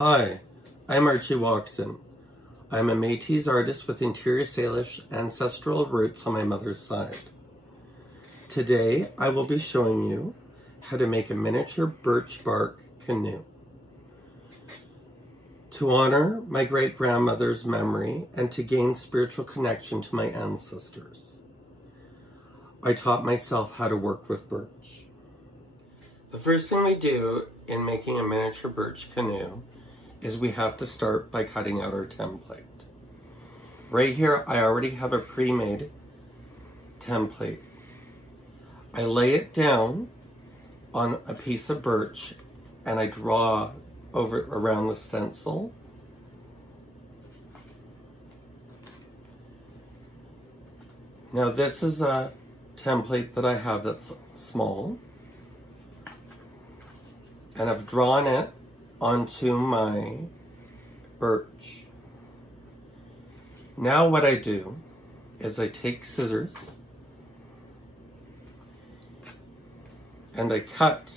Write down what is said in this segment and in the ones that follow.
Hi, I'm Archie Walkton. I'm a Métis artist with interior Salish ancestral roots on my mother's side. Today, I will be showing you how to make a miniature birch bark canoe. To honor my great-grandmother's memory and to gain spiritual connection to my ancestors, I taught myself how to work with birch. The first thing we do in making a miniature birch canoe is we have to start by cutting out our template. Right here, I already have a pre-made template. I lay it down on a piece of birch and I draw over around the stencil. Now this is a template that I have that's small, and I've drawn it onto my birch. Now what I do is I take scissors and I cut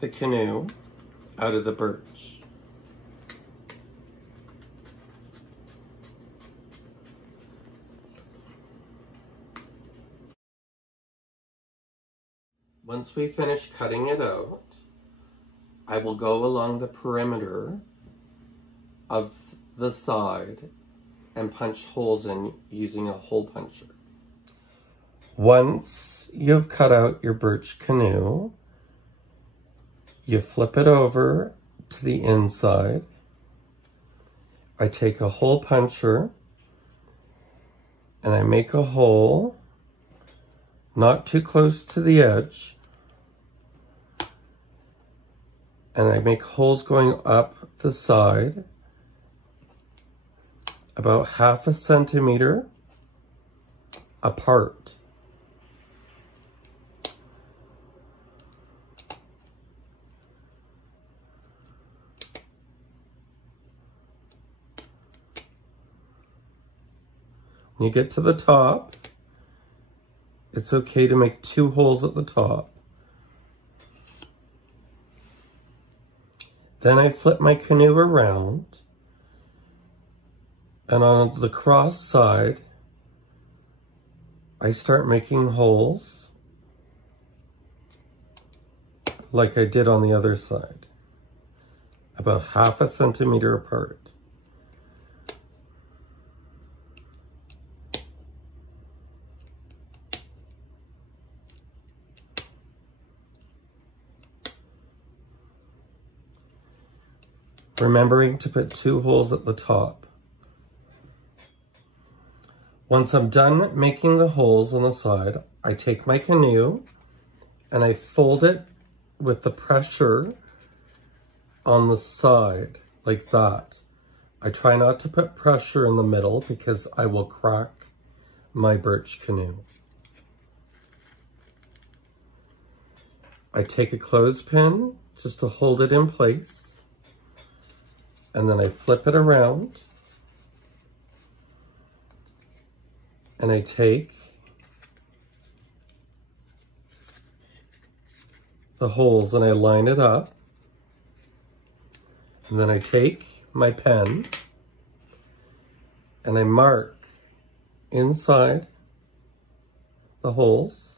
the canoe out of the birch. Once we finish cutting it out, I will go along the perimeter of the side and punch holes in using a hole puncher. Once you've cut out your birch canoe, you flip it over to the inside. I take a hole puncher and I make a hole not too close to the edge, and I make holes going up the side about 1/2 centimeter apart. When you get to the top, it's okay to make 2 holes at the top. Then I flip my canoe around, and on the cross side, I start making holes like I did on the other side, about 1/2 centimeter apart. Remembering to put 2 holes at the top. Once I'm done making the holes on the side, I take my canoe and I fold it with the pressure on the side, like that. I try not to put pressure in the middle because I will crack my birch canoe. I take a clothespin just to hold it in place, and then I flip it around, and I take the holes and I line it up, and then I take my pen and I mark inside the holes.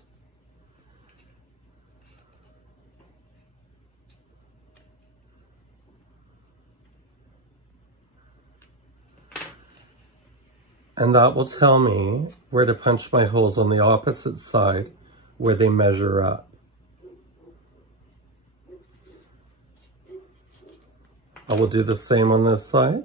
And that will tell me where to punch my holes on the opposite side where they measure up. I will do the same on this side.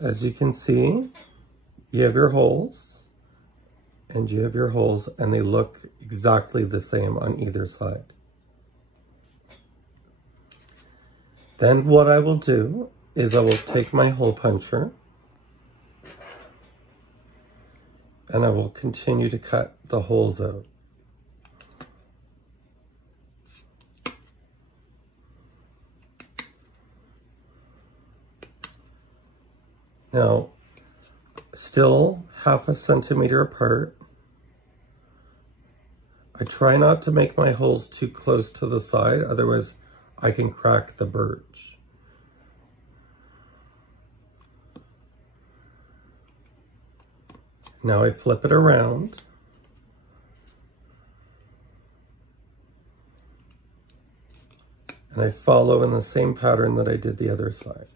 As you can see, you have your holes, and you have your holes, and they look exactly the same on either side. Then what I will do is I will take my hole puncher and I will continue to cut the holes out. Now, still 1/2 centimeter apart. I try not to make my holes too close to the side, otherwise I can crack the birch. Now I flip it around. And I follow in the same pattern that I did the other side.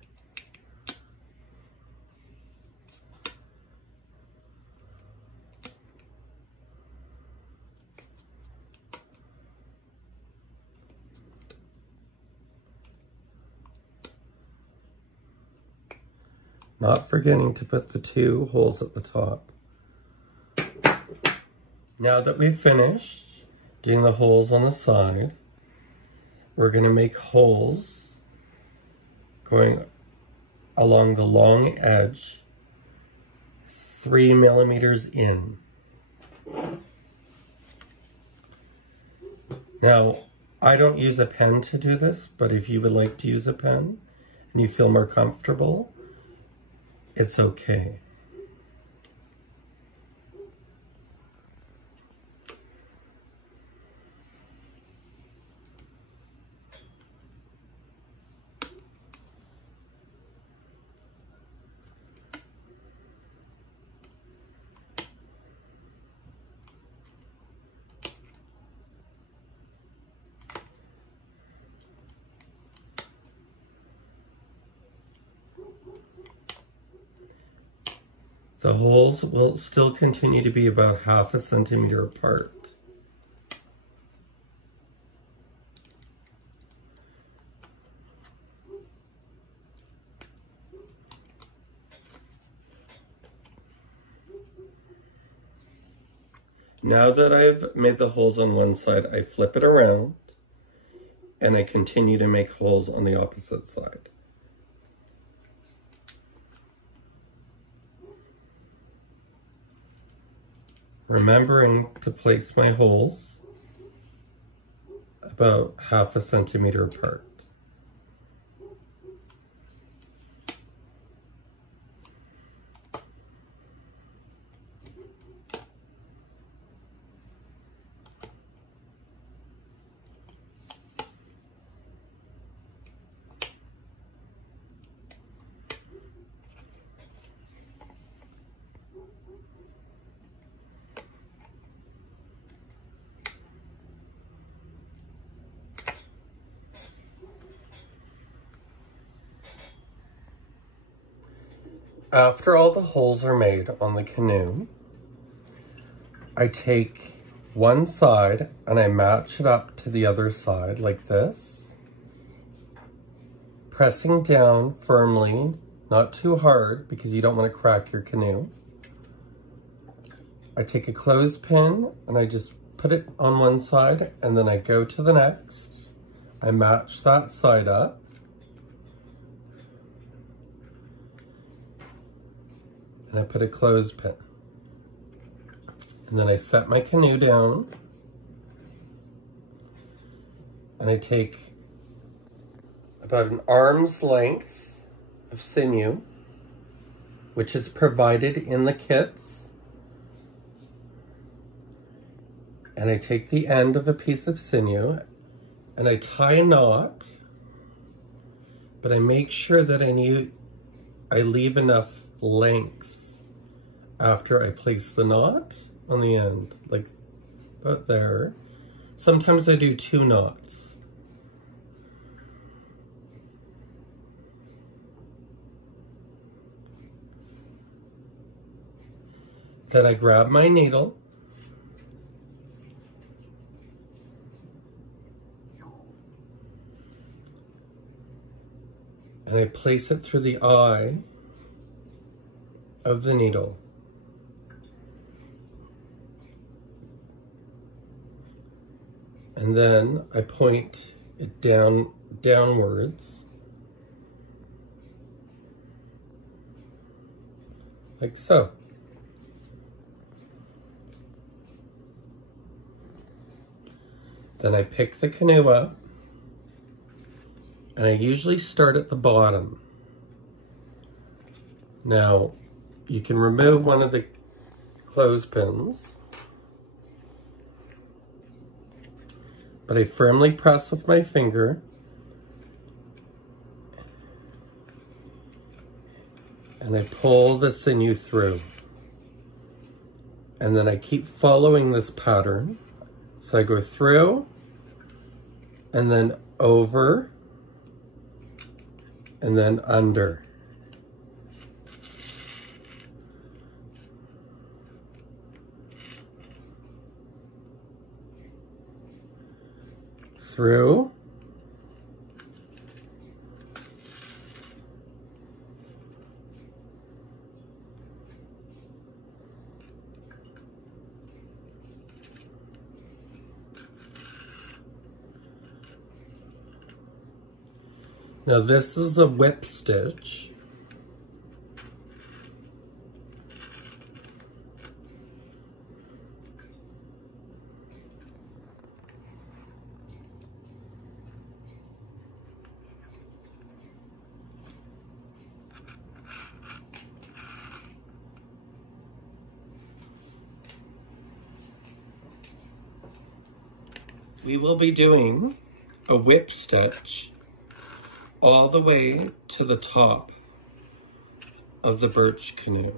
Not forgetting to put the 2 holes at the top. Now that we've finished doing the holes on the side, we're going to make holes going along the long edge 3 millimeters in. Now, I don't use a pen to do this, but if you would like to use a pen and you feel more comfortable, it's okay. The holes will still continue to be about 1/2 centimeter apart. Now that I've made the holes on one side, I flip it around and I continue to make holes on the opposite side. Remembering to place my holes about 1/2 centimeter apart. After all the holes are made on the canoe, I take one side and I match it up to the other side like this, pressing down firmly, not too hard because you don't want to crack your canoe. I take a clothespin and I just put it on one side and then I go to the next. I match that side up. And I put a clothespin. And then I set my canoe down. And I take about an arm's length of sinew, which is provided in the kits. And I take the end of a piece of sinew and I tie a knot, but I make sure that I leave enough length after I place the knot on the end, like about there. Sometimes I do 2 knots. Then I grab my needle and I place it through the eye of the needle. And then I point it downwards, like so. Then I pick the canoe up, and I usually start at the bottom. Now, you can remove one of the clothespins, but I firmly press with my finger and I pull the sinew through. And then I keep following this pattern. So I go through and then over and then under. Through. Now this is a whip stitch. We will be doing a whip stitch all the way to the top of the birch canoe.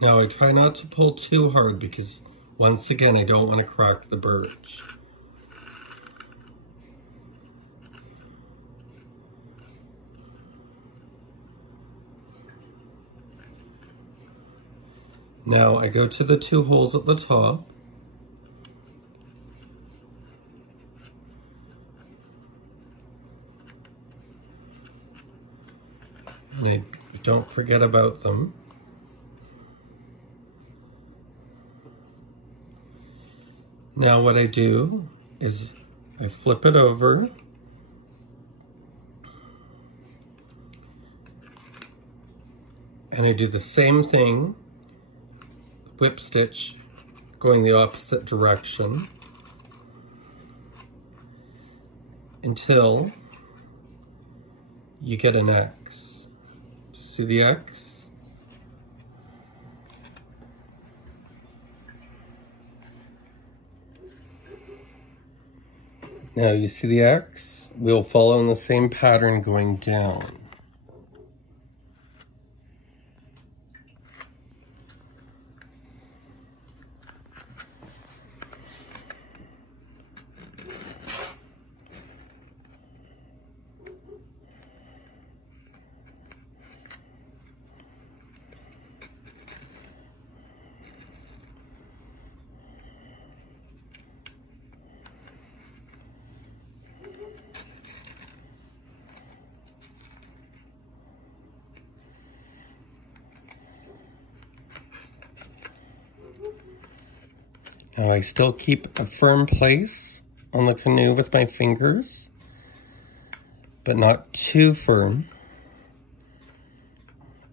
Now I try not to pull too hard because once again I don't want to crack the birch. Now I go to the 2 holes at the top. And I don't forget about them. Now what I do is I flip it over and I do the same thing, whip stitch going the opposite direction until you get an X. See the X? Now you see the X? We'll follow in the same pattern going down. Now I still keep a firm place on the canoe with my fingers, but not too firm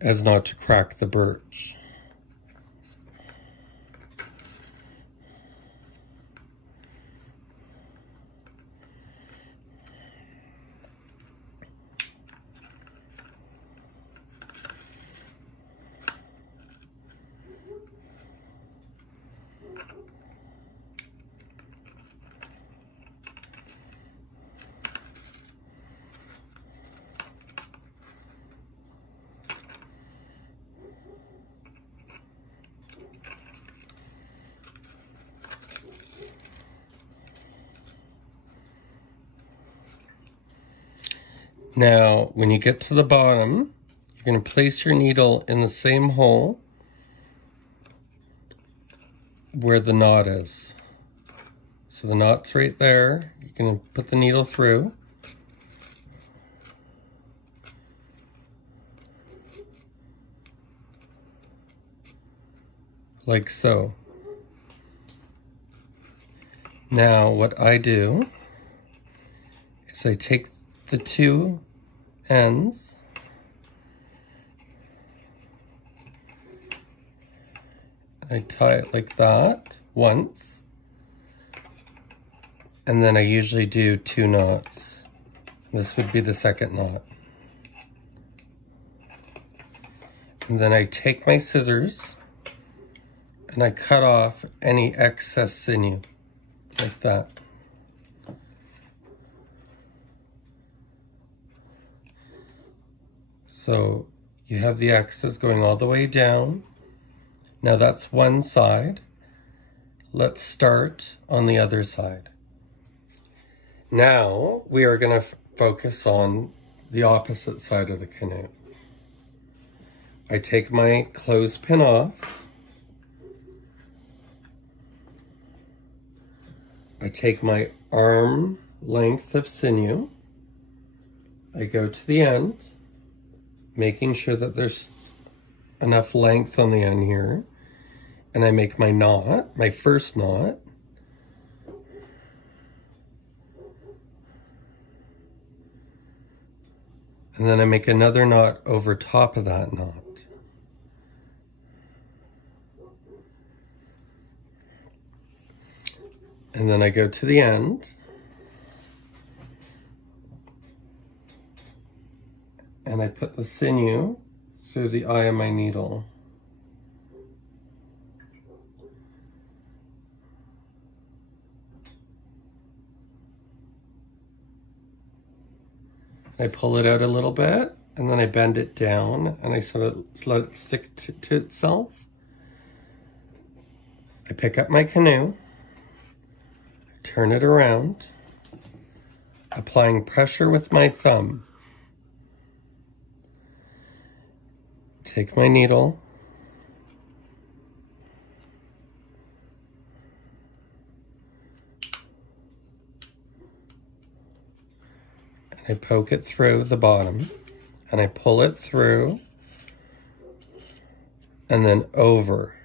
as not to crack the birch. Now, when you get to the bottom, you're going to place your needle in the same hole where the knot is. So the knot's right there. You're going to put the needle through. like so. Now what I do is I take the two ends, I tie it like that once, and then I usually do 2 knots. This would be the second knot. And then I take my scissors and I cut off any excess sinew, like that. So you have the excess going all the way down. Now that's one side. Let's start on the other side. Now we are going to focus on the opposite side of the canoe. I take my clothespin off. I take my arm length of sinew. I go to the end, making sure that there's enough length on the end here. And I make my knot, my first knot. And then I make another knot over top of that knot. And then I go to the end. And I put the sinew through the eye of my needle. I pull it out a little bit, and then I bend it down, and I sort of let it stick to itself. I pick up my canoe, turn it around, applying pressure with my thumb. Take my needle, I poke it through the bottom, and I pull it through, and then over.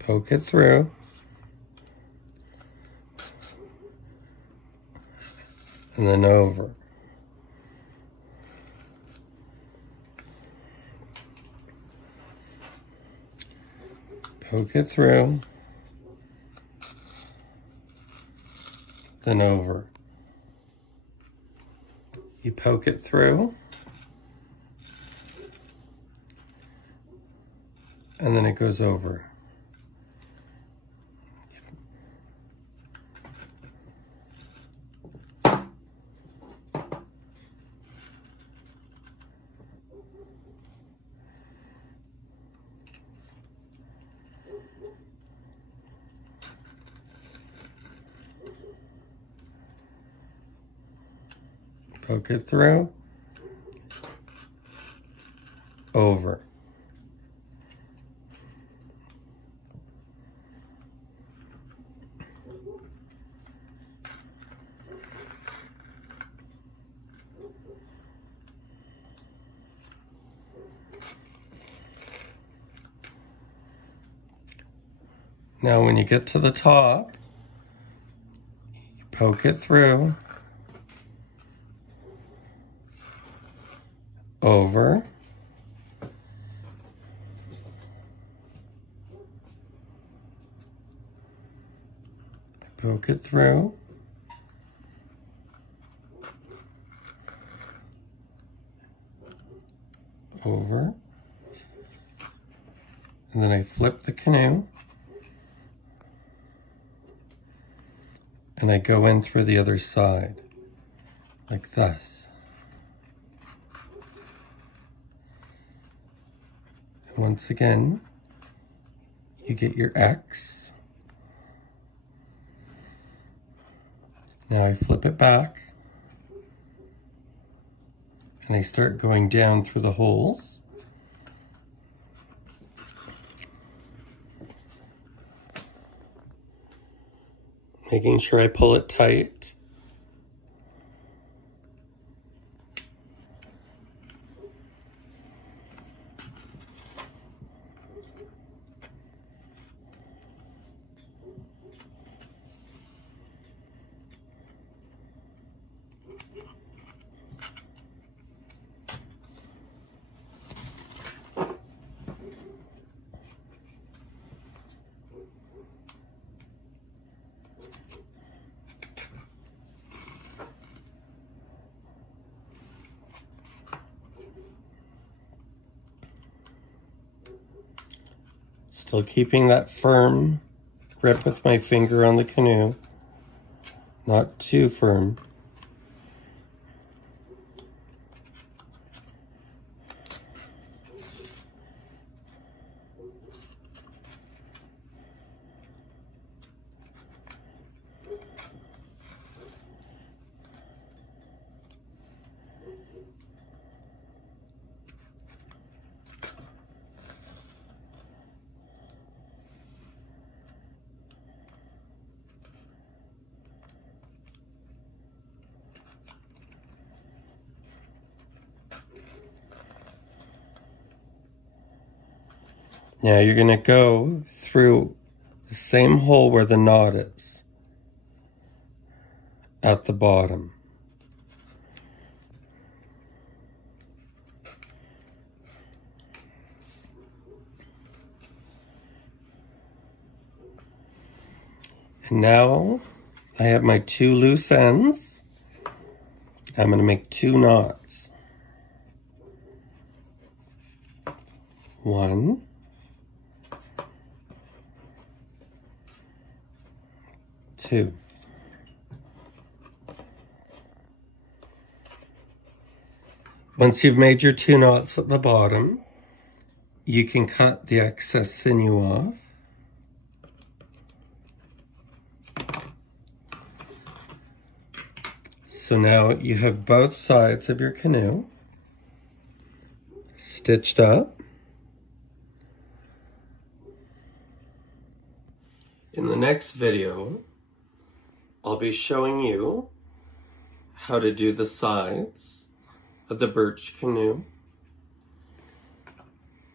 Poke it through. And then over. Poke it through. Then over. You poke it through. And then it goes over. Poke it through, over. Now when you get to the top, you poke it through, over, poke it through, over, and then I flip the canoe, and I go in through the other side, like this. Once again, you get your X. Now I flip it back, and I start going down through the holes. making sure I pull it tight. Still keeping that firm grip with my finger on the canoe, not too firm. Now you're going to go through the same hole where the knot is at the bottom. And now I have my 2 loose ends. I'm going to make 2 knots. 1, 2. Once you've made your 2 knots at the bottom, you can cut the excess sinew off. So now you have both sides of your canoe stitched up. In the next video, I'll be showing you how to do the sides of the birch canoe,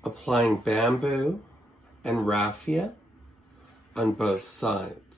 applying bamboo and raffia on both sides.